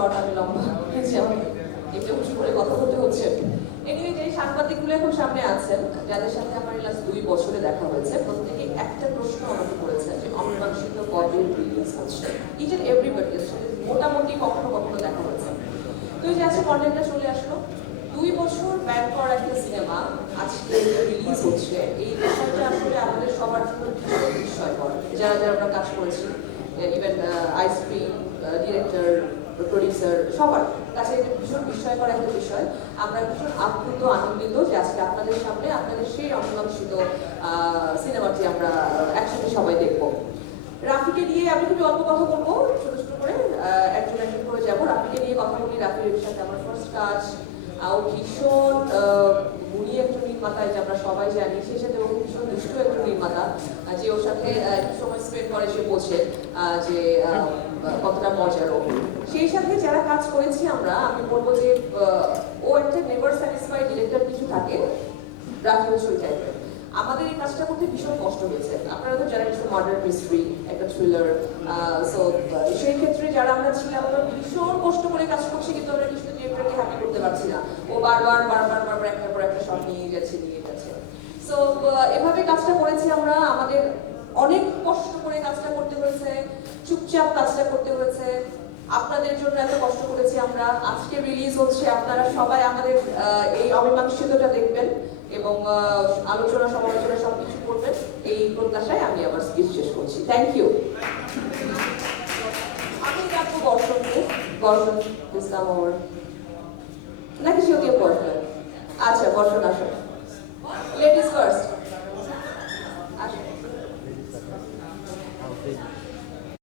Short, আমি লম্বা, একটু উঁচু করে কথা বলতে হচ্ছে। এনিওয়ে, যে সাংবাদিকগুলো এখন সামনে আছেন, যাদের সাথে আমার লাস্ট 2 বছরে দেখা হয়েছে, প্রত্যেকে একটা প্রশ্ন আমাকে করেছে যে অমীমাংসিত কবে রিলিজ হচ্ছে। ইচ এন্ড এভরিবডি মোটামুটি কখনো কখনো দেখা হয়েছে। তো এই যে আজকে কন্টেন্টটা চলে আসলো, 2 বছর ব্যয় করা একটা সিনেমা আজকে রিলিজ হচ্ছে, এই বিষয়টা আসলে আমাদের সবার জন্য ভীষণ বিস্ময়কর। যারা যারা আমরা কাজ করেছি, ইভেন আইসক্রিম ডিরেক্টর, প্রডিউসার, সবার কাছে এটা ভীষণ বিস্ময়কর একটা বিষয়। আমরা ভীষণ আপ্লুত, আনন্দিত যে আজকে আপনাদের সামনে আপনাদের সেই অমীমাংসিত সিনেমাটি আমরা একসাথে সবাই দেখবো। রাফিকে নিয়ে আমি খুবই অল্প কথা বলবো, ছোট ছোট করে একজন একজন করে যাবো। রাফিকে নিয়ে কথা বলি। রাফির সাথে আমার ফার্স্ট কাজ, ও ভীষণ গুণী একজন নির্মাতা, যে আমরা সবাই জানি। সেই সাথে ও ভীষণ দুষ্ট একজন নির্মাতা, যে ওর সাথে একটু সময় স্পেন্ড করে সে বোঝে যে কতটা মজার ও। সেই সাথে যারা কাজ করেছি আমরা, আমি বলবো যে ও একটা নেভার স্যাটিসফাইড ডিরেক্টর কিছু থাকে, রাফি হচ্ছে ওই টাইপের। আমাদের এই কাজটা করতে ভীষণ কষ্ট হয়েছে। আপনারা তো জানেন একটা মার্ডার মিস্ট্রি, একটা থ্রিলার, সো সেই ক্ষেত্রে যারা আমরা ছিলাম, আমরা ভীষণ কষ্ট করে কাজ করছি, কিন্তু আমরা কিছু ডিরেক্টরকে হ্যাপি করতে পারছি না। ও বারবার বারবার বারবার একটার পর একটা শট নিয়ে যাচ্ছে। সো এভাবে কাজটা করেছি আমরা। আমাদের অনেক কষ্ট করে কাজটা করতে হয়েছে, চুপচাপ কাজটা করতে হয়েছে। আপনাদের জন্য এত কষ্ট করেছি আমরা। আজকে রিলিজ হচ্ছে, আপনারা সবাই আমাদের এই অমীমাংসিতটা দেখবেন এবং আলোচনা সমালোচনা সবকিছু করবেন, এই প্রত্যাশায় আমি আমার স্পিচ শেষ করছি। Thank you. আমি ডাকবো বর্ষণকে। বর্ষণ ইসলাম ওর নাকি সেও দিয়ে বসবেন? আচ্ছা, বর্ষণ আসুন। Ladies first.